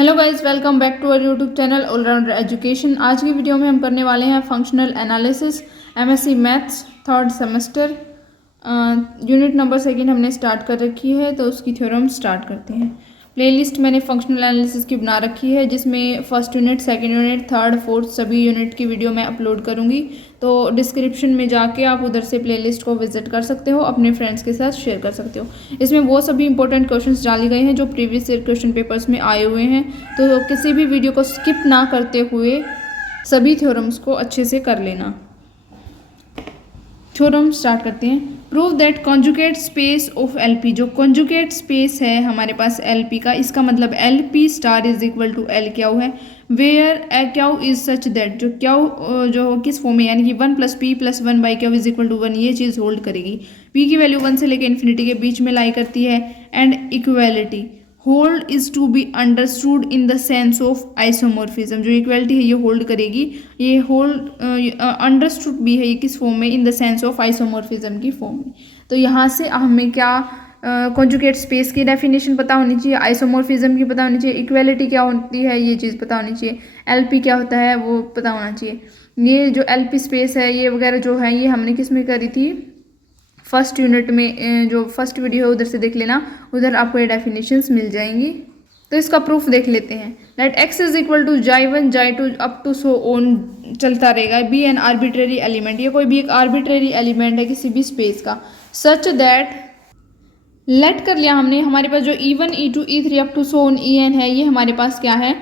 Hello guys, welcome back to our YouTube channel all rounder education. आज की video में हम करने वाले हैं functional analysis MSc maths third semester. Unit number second हमने स्टार्ट कर रखी है, तो उसकी थ्योरम स्टार्ट करते हैं। प्लेलिस्ट मैंने फंक्शनल एनालिसिस की बना रखी है, जिसमें first unit, second unit, third, fourth सभी यूनिट की वीडियो मैं अपलोड करूंगी। तो डिस्क्रिप्शन में जाके आप उधर से प्लेलिस्ट को विजिट कर सकते हो, अपने फ्रेंड्स के साथ शेयर कर सकते हो। इसमें वो सभी इंपॉर्टेंट क्वेश्चंस डाले गए हैं जो प्रीवियस ईयर क्वेश्चन पेपर्स में आए हुए हैं। तो किसी भी वीडियो को स्किप ना करते हुए सभी थ्योरम्स को अच्छे से कर लेना। थ्योरम स्टार्ट करते हैं। Prove that conjugate space of LP, जो कॉन्जुगेट स्पेस है हमारे पास एलपी का, इसका मतलब LP star is equal to L Q है। Where a Q is such that, जो क्यू जो किस फॉर्म में, यानी कि 1 + p + 1 / q is equal to 1, ये चीज़ होल्ड करेगी। p की वैल्यू 1 से लेकर इन्फिनिटी के बीच में लाई करती है। And equality hold is to be understood in the sense of isomorphism, जो इक्वेलिटी है ये होल्ड करेगी। ये होल्ड अंडरस्टूड भी है, ये किस फॉर्म में, इन द सेंस ऑफ आइसोमॉर्फिज्म की फॉर्म में। तो यहाँ से हमें क्या कॉन्जुगेट स्पेस की डेफिनेशन पता होनी चाहिए, आइसोमॉर्फिज्म की पता होनी चाहिए, इक्वेलिटी क्या होती है ये चीज़ पता होनी चाहिए, एलपी क्या होता है वो पता होना चाहिए। ये जो एलपी स्पेस है ये वगैरह जो है ये हमने किस में करी थी, फर्स्ट यूनिट में। जो फर्स्ट वीडियो है उधर से देख लेना, उधर आपको ये डेफिनेशंस मिल जाएंगी। तो इसका प्रूफ देख लेते हैं। Let x is equal to J1 J2 up to so on चलता रहेगा। बी एन आर्बिट्रेरी एलिमेंट, ये कोई भी एक आर्बिट्रेरी एलिमेंट है किसी भी स्पेस का। सच दैट, लेट कर लिया हमने, हमारे पास जो E1 E2 E3 up to so on En है, ये हमारे पास क्या है,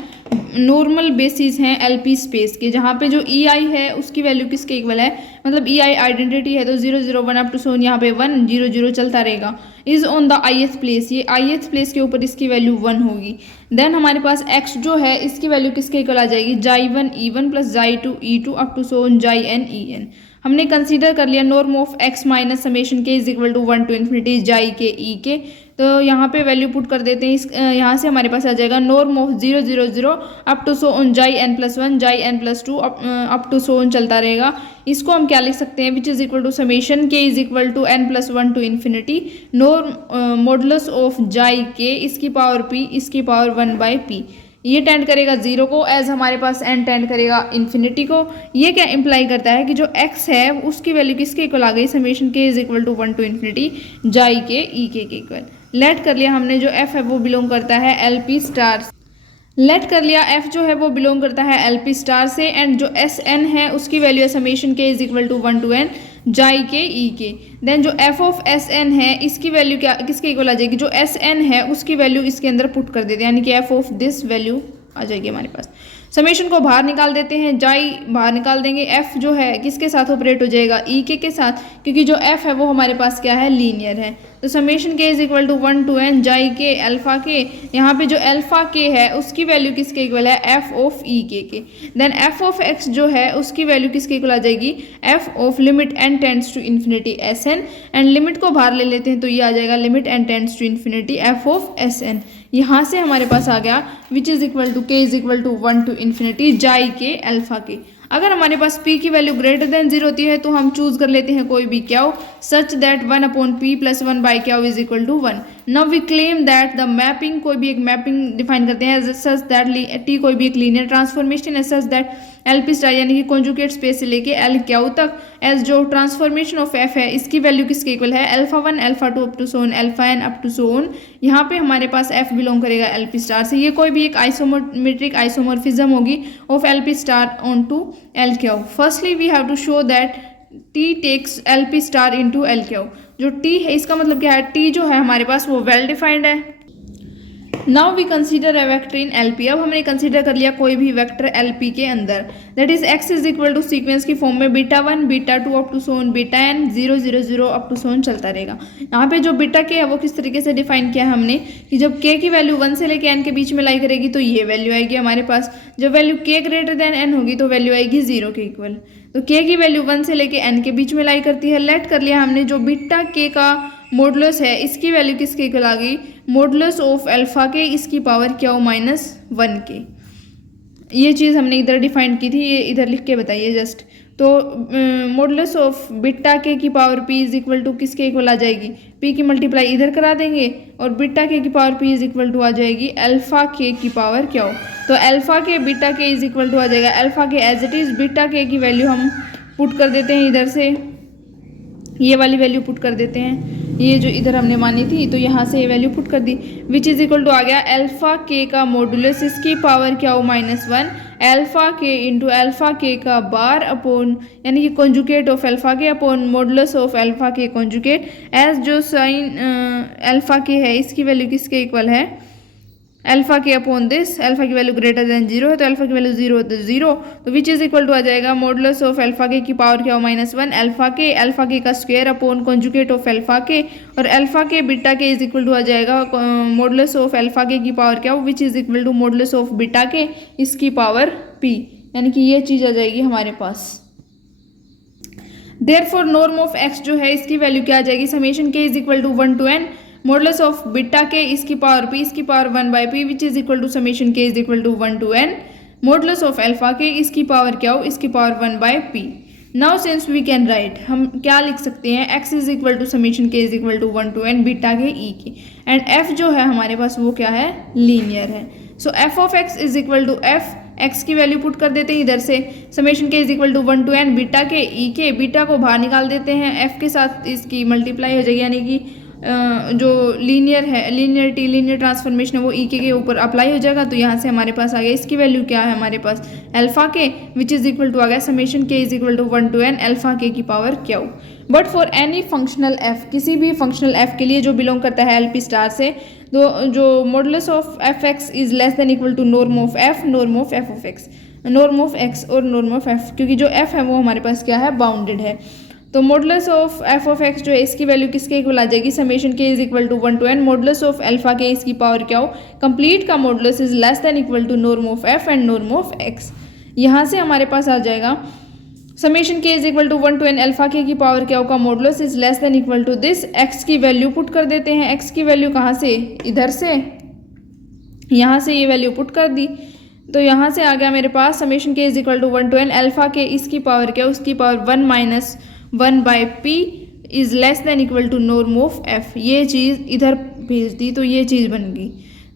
नॉर्मल बेसिस हैं एलपी स्पेस के, जहाँ पे जो EI है उसकी वैल्यू किसके इक्वल है, मतलब EI आइडेंटिटी है तो 0 0 1 अप टू सो यहाँ पे 1 0 0 चलता रहेगा। Is on the ith place, ये ith प्लेस के ऊपर इसकी वैल्यू 1 होगी। देन हमारे पास x जो है इसकी वैल्यू किसके इक्वल आ जाएगी, J1 E1 + J2 E2 up to so Jn En। हमने कंसीडर कर लिया norm of x minus summation k is equal to 1 to infinity J k E के। तो यहाँ पे वैल्यू पुट कर देते हैं। इस यहाँ से हमारे पास आ जाएगा norm of 0 0 0 up to so on Jn + 1 Jn + 2 up to so on चलता रहेगा। इसको हम क्या लिख सकते हैं, which is equal to summation k is equal to n + 1 to infinity norm modulus of J k इसकी पावर p इसकी पावर 1/p। ये टेंड करेगा 0 को, एज हमारे पास n टेंड करेगा इन्फिनिटी को। ये क्या इंप्लाई करता है कि जो x है उसकी वैल्यू किसके इक्वल आ गई, summation k is equal to 1 to infinity J k E के इक्वल। लेट कर लिया हमने, जो f है वो बिलोंग करता है एलपी स्टार। लेट कर लिया f जो है वो बिलोंग करता है एलपी स्टार से, एंड जो Sn है उसकी वैल्यू है summation k is equal to 1 to n J k E k. Then जो f ऑफ Sn है इसकी वैल्यू क्या किसके इक्वल आ जाएगी, जो Sn है उसकी वैल्यू इसके अंदर पुट कर देते हैं, यानी कि f ऑफ दिस वैल्यू आ जाएगी हमारे पास। समेशन को बाहर निकाल देते हैं, जाई बाहर निकाल देंगे, f जो है किसके साथ ऑपरेट हो जाएगा, ई के साथ, क्योंकि जो f है वो हमारे पास क्या है, लीनियर है। तो summation k is equal to 1 to n J के अल्फा के, यहाँ पे जो अल्फा के है उसकी वैल्यू किसके इक्वल है, f ऑफ ई के। देन f ऑफ x जो है उसकी वैल्यू किसके इक्वल आ जाएगी, f of limit n tends to infinity Sn, and limit को बाहर ले लेते हैं तो ये आ जाएगा limit n tends to infinity f of Sn। यहाँ से हमारे पास आ गया which is equal to k is equal to 1 to infinity J k alpha k. अगर हमारे पास p की वैल्यू ग्रेटर देन 0 होती है तो हम चूज कर लेते हैं कोई भी q, such that 1/p + 1 / q is equal to 1। Now we claim that the mapping, कोई भी एक मैपिंग डिफाइन करते हैं, सच दैट t कोई भी एक लीनियर ट्रांसफॉर्मेशन है, सच दैट एलपी स्टार यानी कि कॉन्जुगेट स्पेस से लेके एल क्यू तक, एज जो ट्रांसफॉर्मेशन ऑफ f है इसकी वैल्यू किसके इक्वल है, α1 α2 up to so on n up to so on. यहाँ पे हमारे पास f बिलोंग करेगा एलपी स्टार से। ये कोई भी एक आइसोमेट्रिक आइसोमॉर्फिज्म होगी of LP star onto L Q. Firstly we have to show that t takes LP star into L Q. जो t है इसका मतलब क्या है, t जो है हमारे पास वो वेल डिफाइंड है। Now we consider a vector in LP, अब हमने कंसीडर कर लिया कोई भी वेक्टर एलपी के अंदर, that is x is equal to sequence की फॉर्म में β1 β2 up to so on βn 0 0 0 up to so on चलता रहेगा। यहाँ पे जो बीटा के है वो किस तरीके से डिफाइन किया है हमने, कि जब k की वैल्यू 1 से लेके n के बीच में लाई करेगी तो ये वैल्यू आएगी हमारे पास। जब value k greater than n होगी तो वैल्यू आएगी 0 के इक्वल। तो k की वैल्यू 1 से लेके n के बीच में लाई करती है। लेट कर लिया हमने, जो बीटा k का मॉडुलस है इसकी वैल्यू किसके इक्वल आ गई, मॉडुलस ऑफ अल्फा के इसकी पावर क्यू -1 के। ये चीज़ हमने इधर डिफाइन की थी, ये इधर लिख के बताइए जस्ट। तो मॉडुलस ऑफ बीटा के की power p is equal to किसके इक्वल आ जाएगी, p की मल्टीप्लाई इधर करा देंगे और बीटा के की power p is equal to आ जाएगी अल्फा के की पावर क्या हो। तो अल्फा के बीटा के इज इक्वल टू आ जाएगा अल्फा के एज इट इज, बीटा के की वैल्यू हम पुट कर देते हैं इधर से, ये वाली वैल्यू पुट कर देते हैं, ये जो इधर हमने मानी थी तो यहाँ से ये वैल्यू पुट कर दी, विच इज इक्वल टू आ गया अल्फा के का मॉडुलस इसकी पावर क्या हो -1 अल्फा के इंटू अल्फा के का बार अपॉन यानी कि कॉन्जुगेट ऑफ अल्फा के अपॉन मॉडुलस ऑफ अल्फा के कॉन्जुगेट, एज जो साइन अल्फा के है इसकी वैल्यू किसके इक्वल है अल्फा के अपॉन दिस, अल्फा की वैल्यू ग्रेटर देन 0 है तो अल्फा की वैल्यू 0 है तो 0, तो विच इज इक्वल टू आ जाएगा मॉडुलस ऑफ अल्फा के की पावर क्या हो -1 अल्फा के का square upon conjugate of alpha के, और अल्फा के बीटा के इज इक्वल टू आ जाएगा मॉडुलस ऑफ अल्फा के की पावर क्या हो which is equal to modulus of beta k इसकी पावर p, यानी कि ये चीज़ आ जाएगी हमारे पास। देयरफॉर नॉर्म ऑफ x जो है इसकी वैल्यू क्या आ जाएगी, summation k is equal to 1 to n modulus of beta k इसकी पावर p इसकी power 1/p which is equal to summation k is equal to 1 to n modulus of alpha के इसकी पावर क्या हो इसकी power 1/p। Now since we can write, हम क्या लिख सकते हैं x is equal to summation k is equal to 1 to n beta k e k, and f जो है हमारे पास वो क्या है लीनियर है। So f of x is equal to f x की वैल्यू पुट कर देते हैं इधर से, summation k is equal to 1 to n beta k e k, beta को बाहर निकाल देते हैं f के साथ इसकी मल्टीप्लाई हो जाएगी, यानी कि जो लीनियर है लीनियर ट्रांसफॉर्मेशन है वो ई के ऊपर अप्लाई हो जाएगा, तो यहाँ से हमारे पास आ गया इसकी वैल्यू क्या है हमारे पास alpha k which is equal to आ गया समेशन के is equal to 1 to n alpha के की पावर क्या हो। But for any functional f, किसी भी फंक्शनल एफ के लिए जो बिलोंग करता है एल पी स्टार से, तो जो modulus of f x is less than equal to norm of f of x, norm of x और नॉर्म ऑफ एफ, क्योंकि जो एफ है वो हमारे पास क्या है बाउंडेड है। तो modulus of f of x जो है इसकी वैल्यू किसके इक्वल आ जाएगी, समेशन के is equal to 1 to n modulus of alpha के इसकी पावर क्या हो, कंप्लीट का modulus is less than equal to norm of f and norm of x. यहाँ से हमारे पास आ जाएगा समेशन के is equal to 1 to n alpha के की पावर क्या होगा modulus is less than equal to this, x की वैल्यू पुट कर देते हैं, एक्स की वैल्यू कहाँ से इधर से, यहाँ से ये वैल्यू पुट कर दी, तो यहाँ से आ गया मेरे पास समेशन के is equal to 1 to n alpha के इसकी पावर क्या उसकी power 1-1/p is less than equal to norm of F, ये चीज़ इधर भेज दी तो ये चीज़ बन गई।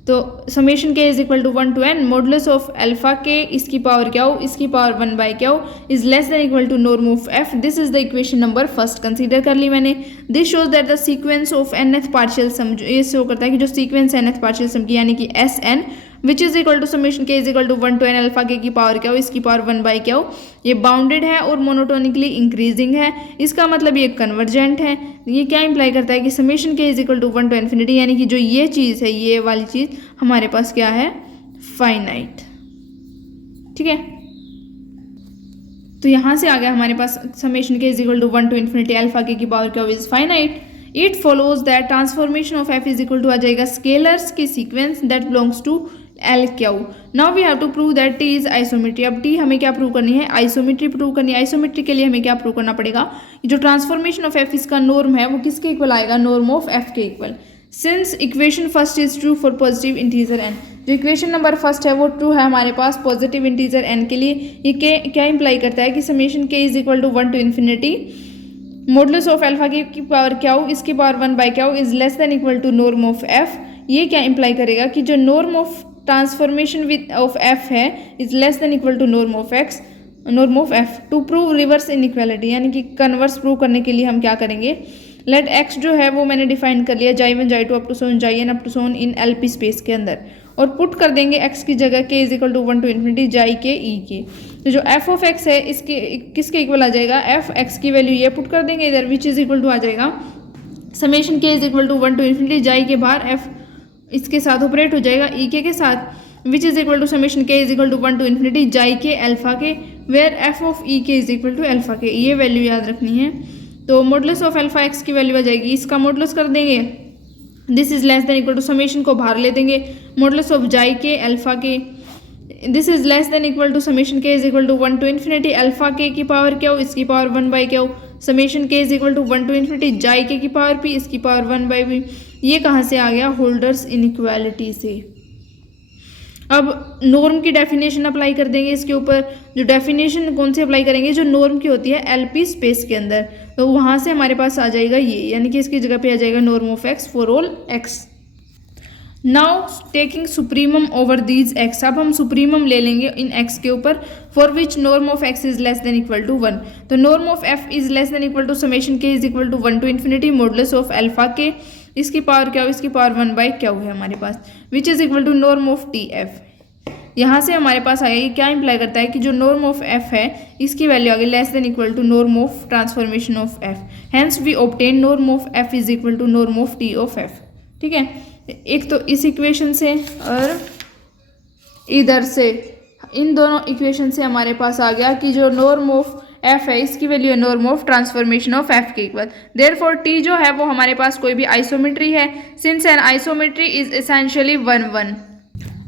तो समेशन के is equal to 1 to n modulus of alpha के इसकी पावर क्या हो इसकी पावर 1 क्या हो is less than equal to norm of F. This is the equation number first consider कर ली मैंने। This shows that the sequence of nth partial sum, ये शो करता है कि जो सीक्वेंस nth पार्शियल सम की यानी कि Sn which is equal to summation के is equal to 1 to n alpha के की पावर क्या हो इसकी पावर 1 क्या हो, ये बाउंडेड है और मोनोटोनिकली इंक्रीजिंग है, इसका मतलब ये कन्वर्जेंट है। ये क्या इंप्लाई करता है कि समेशन के is equal to 1 to infinity, यानी कि जो ये चीज़ है ये वाली चीज़ हमारे पास क्या है फाइनाइट। ठीक है, तो यहाँ से आ गया हमारे पास समेशन के is equal to 1 to infinity alpha के की पावर क्या हो is finite. It follows that transformation of F is equal to आ जाएगा स्केलर्स की sequence that belongs to L Q. Now we have to prove that T is isometry. अब T हमें क्या प्रूव करनी है, आइसोमेट्री प्रूव करनी है। आइसोमेट्री के लिए हमें क्या प्रूव करना पड़ेगा, जो ट्रांसफॉर्मेशन ऑफ एफ इसका नॉर्म है वो किसके इक्वल आएगा, नॉर्म ऑफ एफ के इक्वल। Since equation first is true for positive integer n, जो इक्वेशन नंबर फर्स्ट है वो ट्रू है हमारे पास पॉजिटिव इंटीजर एन के लिए। ये क्या इंप्लाई करता है कि समेशन के is equal to 1 to infinity modulus of alpha की पावर क्या हो इसकी पावर 1 क्या हो is less than equal to norm of F. ये क्या इंप्लाई करेगा कि जो norm of transformation with of F है is less than equal to norm of x, norm of F. To prove reverse inequality यानी कि कन्वर्स प्रूव करने के लिए हम क्या करेंगे, लेट एक्स जो है वो मैंने डिफाइन कर लिया जाई 1 जाई 2 up to so J n up to so in L P space के अंदर, और पुट कर देंगे एक्स की जगह k is equal to 1 to infinity जाई के ई के। तो जो एफ ऑफ एक्स है इसके किसके इक्वल आ जाएगा, एफ एक्स की वैल्यू ये पुट कर देंगे इधर विच इज इक्वल टू आ जाएगा समेशन के is equal to 1 to infinity जाई के बाहर एफ इसके साथ ऑपरेट हो जाएगा ई के साथ which is equal to summation के is equal to 1 to infinity जाई के अल्फा के वेयर एफ ऑफ ई के इज इक्वल टू अल्फा के, ये वैल्यू याद रखनी है। तो मॉडुलस ऑफ अल्फा एक्स की वैल्यू आ जाएगी, इसका मॉडुलस कर देंगे, this is less than equal to summation को बाहर ले देंगे मॉडुलस ऑफ जाई के अल्फा के, this is less than equal to summation के is equal to 1 to infinity alpha के की पावर क्या हो इसकी पावर 1 क्या हो, समेशन के is equal to 1 to infinity जाई के की पावर पी इसकी पावर 1/p। ये कहाँ से आ गया, होल्डर्स इनइक्वालिटी से। अब नॉर्म की डेफिनेशन अप्लाई कर देंगे इसके ऊपर। जो डेफिनेशन कौन सी अप्लाई करेंगे, जो नॉर्म की होती है एलपी स्पेस के अंदर, तो वहाँ से हमारे पास आ जाएगा ये, यानी कि इसकी जगह पे आ जाएगा norm of X for all X. Now taking supremum over these X, अब हम सुप्रीमम ले लेंगे इन एक्स के ऊपर, for which norm of X is less than equal to 1। तो norm of F is less than equal to summation के is equal to 1 to infinity modulus of alpha के, इसकी पावर क्या हो, इसकी पावर 1 बाई क्या है हमारे पास, which is equal to norm of T F. यहाँ से हमारे पास आया, ये क्या इंप्लाई करता है कि जो नॉर्म ऑफ एफ है इसकी वैल्यू आ गई less than equal to norm of transformation of f, hence we obtain norm of F is equal to norm of T of f. ठीक है, एक तो इस इक्वेशन से और इधर से, इन दोनों इक्वेशन से हमारे पास आ गया कि जो नॉर्म ऑफ एफ है इसकी वैल्यू है norm of transformation of f के इक्वल। देयरफॉर टी जो है वो हमारे पास कोई भी आइसोमेट्री है, since an isometry is essentially 1 1,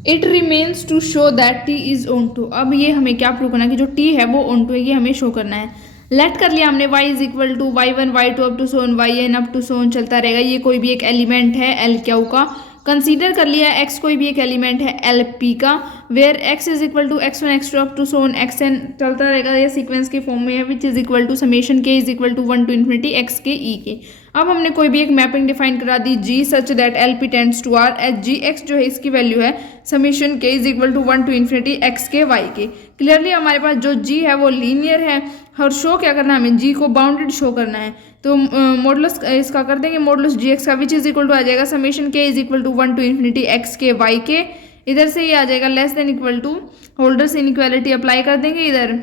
it remains to show that T is onto. अब ये हमें क्या प्रूव करना है कि जो टी है वो ऑन टू है, ये हमें शो करना है। लेट कर लिया हमने y is equal to y1 y2 up to Son yn up to so on चलता रहेगा, ये कोई भी एक एलिमेंट है एल क्यू का। कंसीडर कर लिया x कोई भी एक एलिमेंट है एल पी का, where x is equal to x1 x2 up to so xn चलता रहेगा, ये सीक्वेंस के फॉर्म में है, which is equal to summation k is equal to 1 to infinity x k e के। अब हमने कोई भी एक मैपिंग डिफाइन करा दी g such that L P tends to R, h g x जो है इसकी वैल्यू है summation k is equal to 1 to infinity x k y k. Clearly हमारे पास जो g है वो लीनियर है, और शो क्या करना है हमें, g को बाउंडेड शो करना है, तो मॉडुलस इसका कर देंगे मॉडुलस जी एक्स का, विच इज इक्वल टू आ जाएगा summation k is equal to 1 to infinity x k y k. इधर से ये आ जाएगा less than equal to, Holder's inequality apply कर देंगे, इधर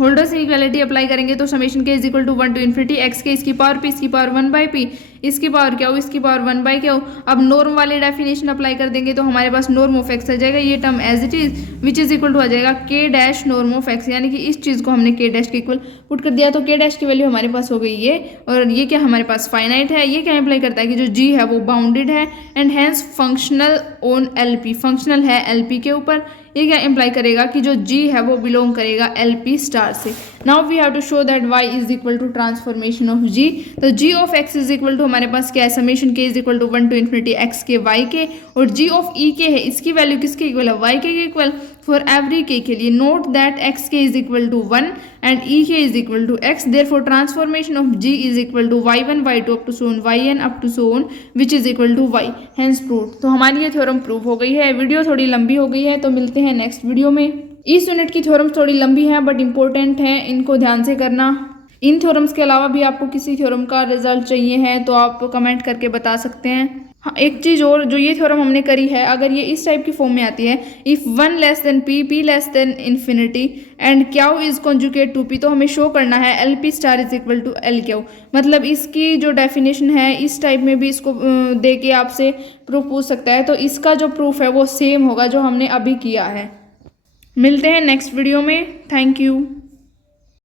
होल्डर्स इनइक्वालिटी अप्लाई करेंगे तो समेशन के is equal to 1 to infinity x k, इसकी पावर पी, इसकी पावर 1 बाई पी, इसकी पावर क्या हो, इसकी पावर 1 बाई क्या हो। अब नॉर्म वाले डेफिनेशन अप्लाई कर देंगे तो हमारे पास नॉर्म ऑफ एक्स आ जाएगा, ये term as it is, which is equal to आ जाएगा के डैश नॉर्म ऑफ एक्स, यानी कि इस चीज़ को हमने के डैश के इक्वल पुट कर दिया, तो के डैश की वैल्यू हमारे पास हो गई ये, और ये क्या हमारे पास फाइनाइट है। ये क्या इंप्लाई करता है कि जो जी है वो बाउंडेड है and hence functional on L P, functional है एल पी के ऊपर। ये क्या इंप्लाई करेगा कि जो g है वो बिलोंग करेगा एल पी स्टार से। Now we have to show that y is equal to transformation of g, तो g of x is equal to हमारे पास क्या है, summation k is equal to 1 to infinity x k y के, और g of e के है इसकी वैल्यू किसके इक्वल है, y के इक्वल फॉर एवरी k के लिए। Note that x k is equal to 1 and e k is equal to x, therefore transformation of g is equal to y1 y2 up to Son yn up to so which is equal to y, hence prove. तो हमारी ये theorem prove हो गई है। Video थोड़ी लंबी हो गई है, तो मिलते हैं नेक्स्ट वीडियो में। इस यूनिट की थ्योरम्स थोड़ी लंबी है बट इंपॉर्टेंट है, इनको ध्यान से करना। इन थ्योरम्स के अलावा भी आपको किसी थ्योरम का रिजल्ट चाहिए है तो आप कमेंट करके बता सकते हैं। हाँ, एक चीज़ और, जो ये थ्योरम हमने करी है, अगर ये इस टाइप की फॉर्म में आती है, if 1 less than p, p less than infinity and q is conjugate to p, तो हमें शो करना है L P star is equal to L q. मतलब इसकी जो डेफिनेशन है इस टाइप में भी इसको दे के आपसे प्रूफ पूछ सकता है, तो इसका जो प्रूफ है वो सेम होगा जो हमने अभी किया है। मिलते हैं नेक्स्ट वीडियो में, थैंक यू।